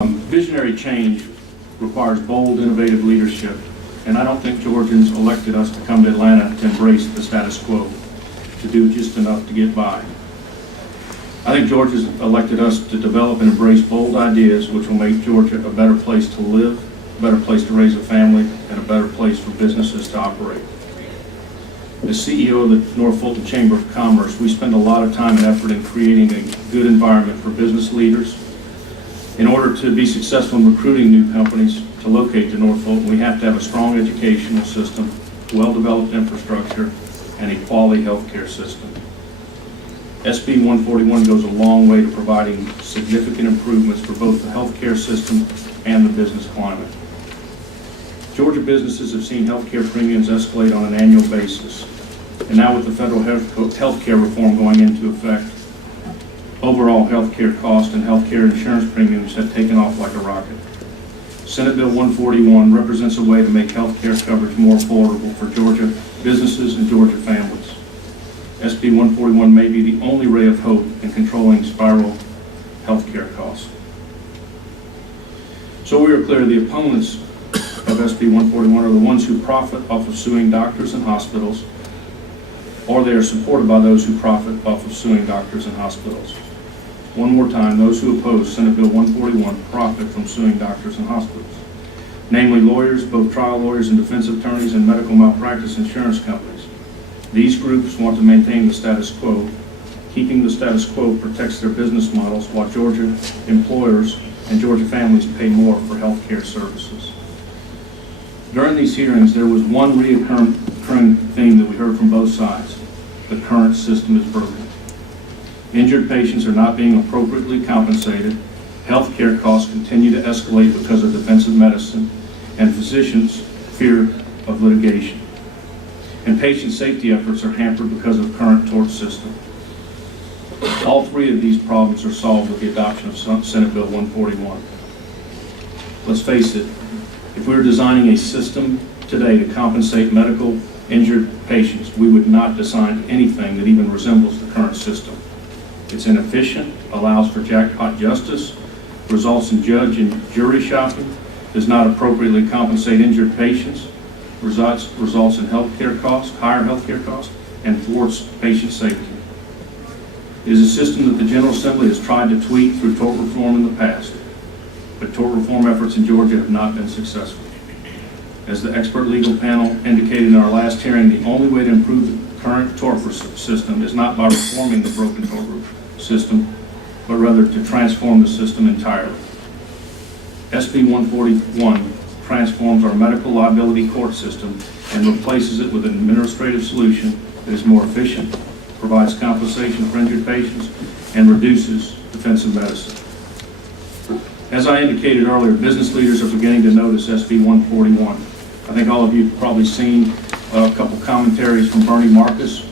Visionary change requires bold, innovative leadership, and I don't think Georgians elected us to come to Atlanta to embrace the status quo, to do just enough to get by. I think Georgians elected us to develop and embrace bold ideas which will make Georgia a better place to live, a better place to raise a family, and a better place for businesses to operate. As CEO of the North Fulton Chamber of Commerce, we spend a lot of time and effort in creating a good environment for business leaders. In order to be successful in recruiting new companies to locate to North Fulton, we have to have a strong educational system, well-developed infrastructure, and a quality healthcare system. SB 141 goes a long way to providing significant improvements for both the healthcare system and the business climate. Georgia businesses have seen healthcare premiums escalate on an annual basis, and now with the federal healthcare reform going into effect, overall healthcare costs and healthcare insurance premiums have taken off like a rocket. Senate Bill 141 represents a way to make healthcare coverage more affordable for Georgia businesses and Georgia families. SB 141 may be the only ray of hope in controlling spiral healthcare costs. So we are clear the opponents of SB 141 are the ones who profit off of suing doctors and hospitals, or they are supported by those who profit off of suing doctors and hospitals. One more time, those who oppose Senate Bill 141 profit from suing doctors and hospitals, namely lawyers, both trial lawyers and defense attorneys, and medical malpractice insurance companies. These groups want to maintain the status quo. Keeping the status quo protects their business models, while Georgia employers and Georgia families pay more for health care services. During these hearings, there was one recurring theme that we heard from both sides. The current system is broken. Injured patients are not being appropriately compensated. Health care costs continue to escalate because of defensive medicine, and physicians fear of litigation. And patient safety efforts are hampered because of current tort system. All three of these problems are solved with the adoption of Senate Bill 141. Let's face it, if we were designing a system today to compensate medical injured patients, we would not design anything that even resembles the current system. It's inefficient, allows for jackpot justice, results in judge and jury shopping, does not appropriately compensate injured patients, results in healthcare costs, higher healthcare costs, and thwarts patient safety. It is a system that the General Assembly has tried to tweak through tort reform in the past, but tort reform efforts in Georgia have not been successful. As the expert legal panel indicated in our last hearing, the only way to improve the current tort system is not by reforming the broken tort system, but rather to transform the system entirely. SB 141 transforms our medical liability court system and replaces it with an administrative solution that is more efficient, provides compensation for injured patients, and reduces defensive medicine. As I indicated earlier, business leaders are beginning to notice SB 141. I think all of you have probably seen a couple commentaries from Bernie Marcus,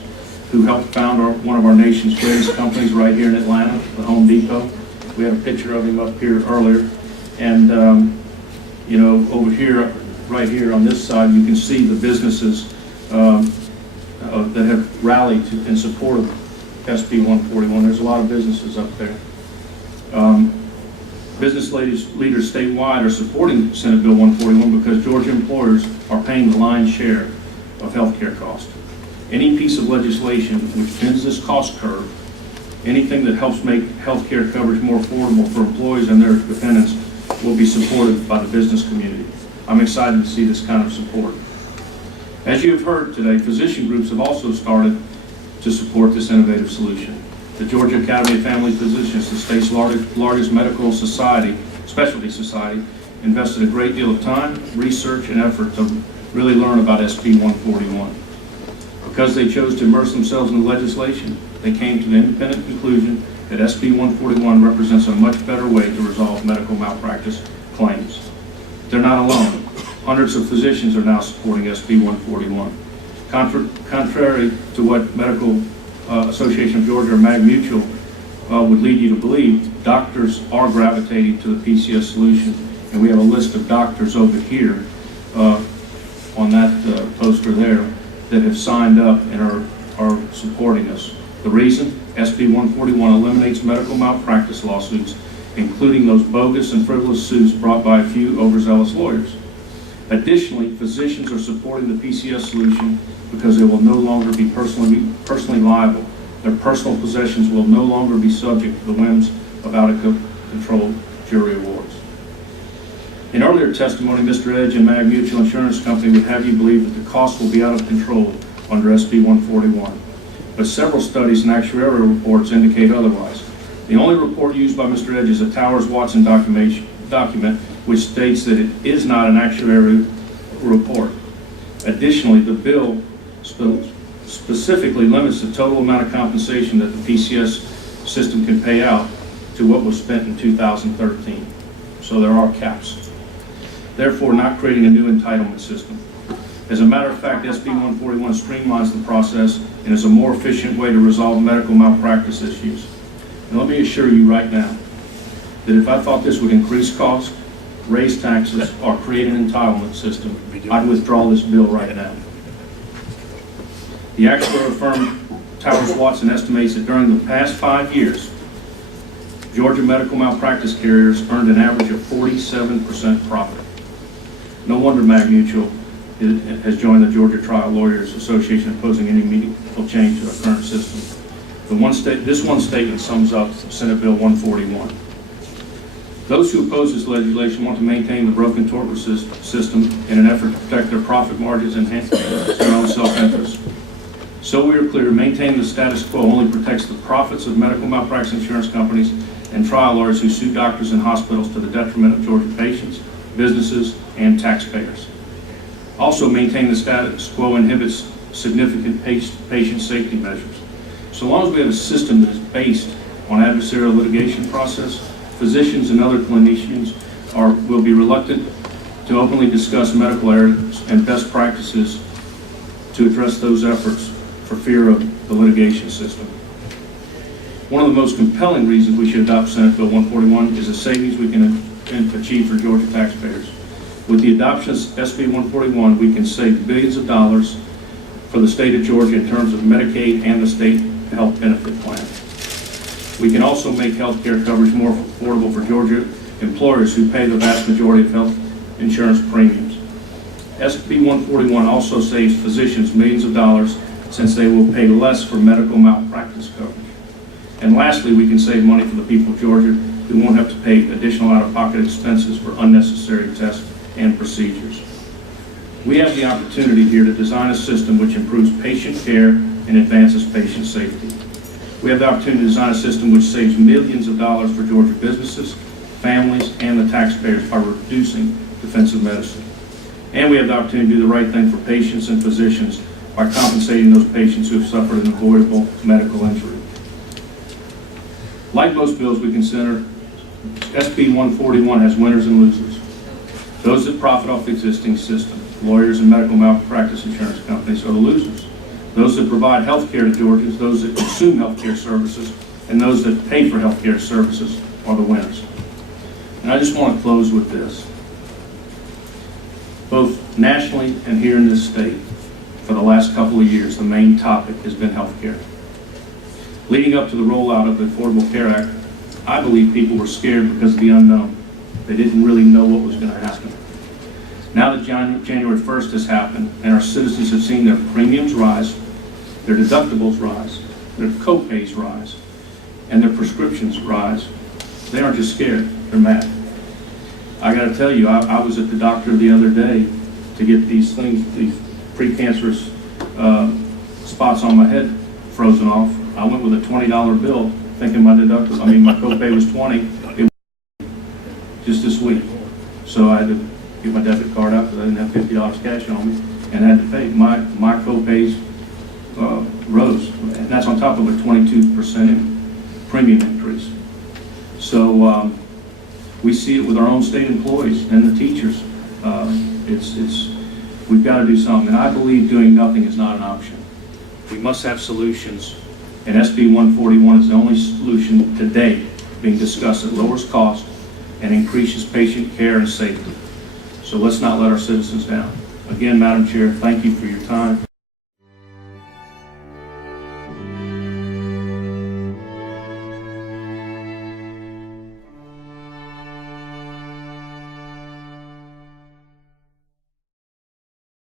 who helped found one of our nation's greatest companies right here in Atlanta, the Home Depot. We had a picture of him up here earlier. And, over here, right here on this side, you can see the businesses that have rallied in support of SB 141. There's a lot of businesses up there. Business leaders statewide are supporting Senate Bill 141 because Georgia employers are paying the lion's share of health care costs. Any piece of legislation which bends this cost curve, anything that helps make health care coverage more affordable for employees and their dependents, will be supported by the business community. I'm excited to see this kind of support. As you have heard today, physician groups have also started to support this innovative solution. The Georgia Academy of Family Physicians, the state's largest medical society, specialty society, invested a great deal of time, research, and effort to really learn about SB 141. Because they chose to immerse themselves in the legislation, they came to the independent conclusion that SB 141 represents a much better way to resolve medical malpractice claims. They're not alone. Hundreds of physicians are now supporting SB 141. Contrary to what Medical Association of Georgia or Mag Mutual would lead you to believe, doctors are gravitating to the PCS solution, and we have a list of doctors over here on that poster there that have signed up and are supporting us. The reason? SB 141 eliminates medical malpractice lawsuits including those bogus and frivolous suits brought by a few overzealous lawyers. Additionally, physicians are supporting the PCS solution because they will no longer be personally liable. Their personal possessions will no longer be subject to the whims of out-of-control jury awards. In earlier testimony, Mr. Edge and Mag Mutual Insurance Company would have you believe that the cost will be out of control under SB 141. But several studies and actuarial reports indicate otherwise. The only report used by Mr. Edge is a Towers-Watson document which states that it is not an actuarial report. Additionally, the bill specifically limits the total amount of compensation that the PCS system can pay out to what was spent in 2013. So there are caps. Therefore, not creating a new entitlement system. As a matter of fact, SB 141 streamlines the process and is a more efficient way to resolve medical malpractice issues. And let me assure you right now that if I thought this would increase costs, raise taxes, or create an entitlement system, I'd withdraw this bill right now. The actuarial firm Towers-Watson estimates that during the past 5 years, Georgia medical malpractice carriers earned an average of 47% profit. No wonder Mag Mutual has joined the Georgia Trial Lawyers Association opposing any meaningful change to the current system. This one statement sums up Senate Bill 141. Those who oppose this legislation want to maintain the broken tort system in an effort to protect their profit margins and enhance their own self-interest. So we are clear, maintaining the status quo only protects the profits of medical malpractice insurance companies and trial lawyers who sue doctors and hospitals to the detriment of Georgia patients, businesses, and taxpayers. Also, maintaining the status quo inhibits significant patient safety measures. So long as we have a system that is based on adversarial litigation process, physicians and other clinicians will be reluctant to openly discuss medical errors and best practices to address those efforts for fear of the litigation system. One of the most compelling reasons we should adopt Senate Bill 141 is the savings we can achieve for Georgia taxpayers. With the adoption of SB 141, we can save billions of dollars for the state of Georgia in terms of Medicaid and the state health benefit plan. We can also make health care coverage more affordable for Georgia employers who pay the vast majority of health insurance premiums. SB 141 also saves physicians millions of dollars since they will pay less for medical malpractice coverage. And lastly, we can save money for the people of Georgia who won't have to pay additional out-of-pocket expenses for unnecessary tests and procedures. We have the opportunity here to design a system which improves patient care and advances patient safety. We have the opportunity to design a system which saves millions of dollars for Georgia businesses, families, and the taxpayers by reducing defensive medicine. And we have the opportunity to do the right thing for patients and physicians by compensating those patients who have suffered an avoidable medical injury. Like most bills we consider, SB 141 has winners and losers. Those that profit off the existing system, lawyers and medical malpractice insurance companies, are the losers. Those that provide health care to Georgians, those that consume health care services, and those that pay for health care services are the winners. And I just want to close with this. Both nationally and here in this state, for the last couple of years, the main topic has been health care. Leading up to the rollout of the Affordable Care Act, I believe people were scared because of the unknown. They didn't really know what was going to happen. Now that January 1st has happened and our citizens have seen their premiums rise, their deductibles rise, their co-pays rise, and their prescriptions rise, they aren't just scared, they're mad. I got to tell you, I was at the doctor the other day to get these things, these precancerous spots on my head frozen off. I went with a $20 bill thinking my copay was $20. It was just this week. So I had to get my debit card out because I didn't have $50 cash on me and I had to pay. My copays rose, and that's on top of a 22% premium increase. So we see it with our own state employees and the teachers. We've got to do something, and I believe doing nothing is not an option. We must have solutions, and SB 141 is the only solution today being discussed that lowers cost and increases patient care and safety. So let's not let our citizens down. Again, Madam Chair, thank you for your time.